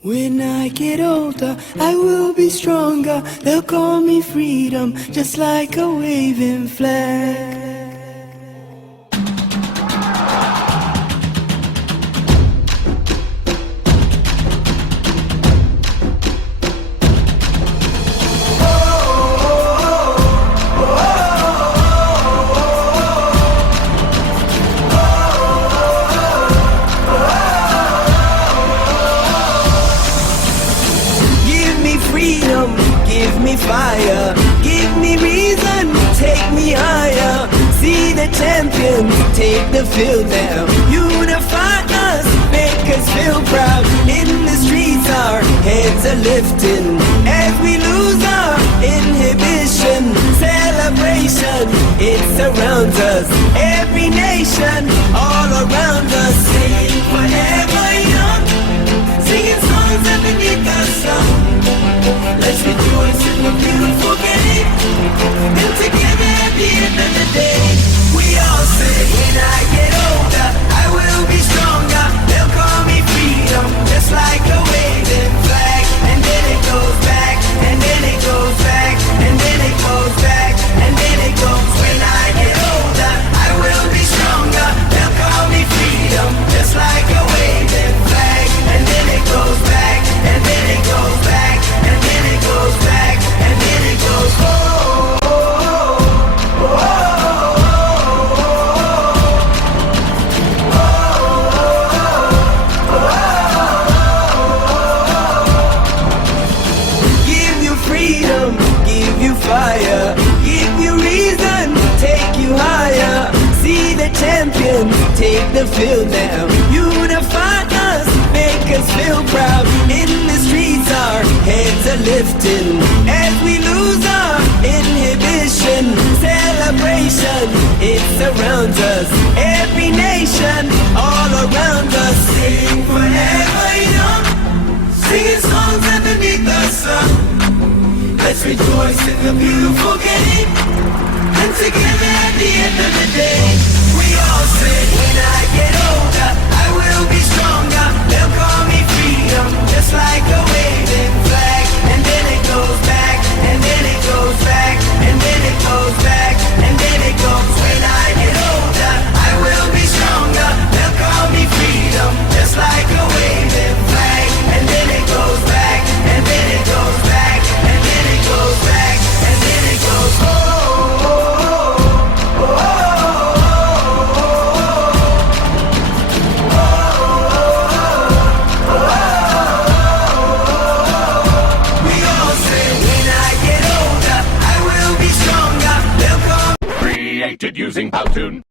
When I get older, I will be stronger. They'll call me freedom, just like a waving flag. Freedom, give me fire, give me reason, take me higher. See the champions, take the field now. Unify us, make us feel proud. In the streets our heads are lifting as we lose our inhibition. Celebration, it surrounds us. Every nation, all around us. Sing forever young, singing songs underneath the sun. Let's rejoice in the beautiful game, and together at the end of the day, we all say, when I get older, I will be stronger. They'll call me freedom, just like a waving flag. And then it goes back, and then it goes back, and then it goes back, and then it goes. When I get older, I will be stronger. They'll call me freedom, just like a waving flag. And then it goes back, and then it goes back, and then it goes back, and then it goes. Oh, oh, oh, give you freedom, give you fire, give you reason, take you higher. See the champions, take the field now. Unify us, make us feel proud. In the streets our heads are lifting as we lose our inhibition. Celebration, it surrounds us. Every nation, all around us. Sing forever young, singing songs underneath the sun. Let's rejoice in the beautiful game, and together at the end of the day, we all say, when I get older, I will be stronger. They'll call me freedom, just like a waving flag. And then it goes back, and then it goes back, and then it goes back, and then it goes. When I get older, I will be stronger. They'll call me freedom, just like a waving flag. And then it goes back, and then it goes back, and then it goes back, and then it goes. Oh, oh, oh, oh, oh. Created using Powtoon.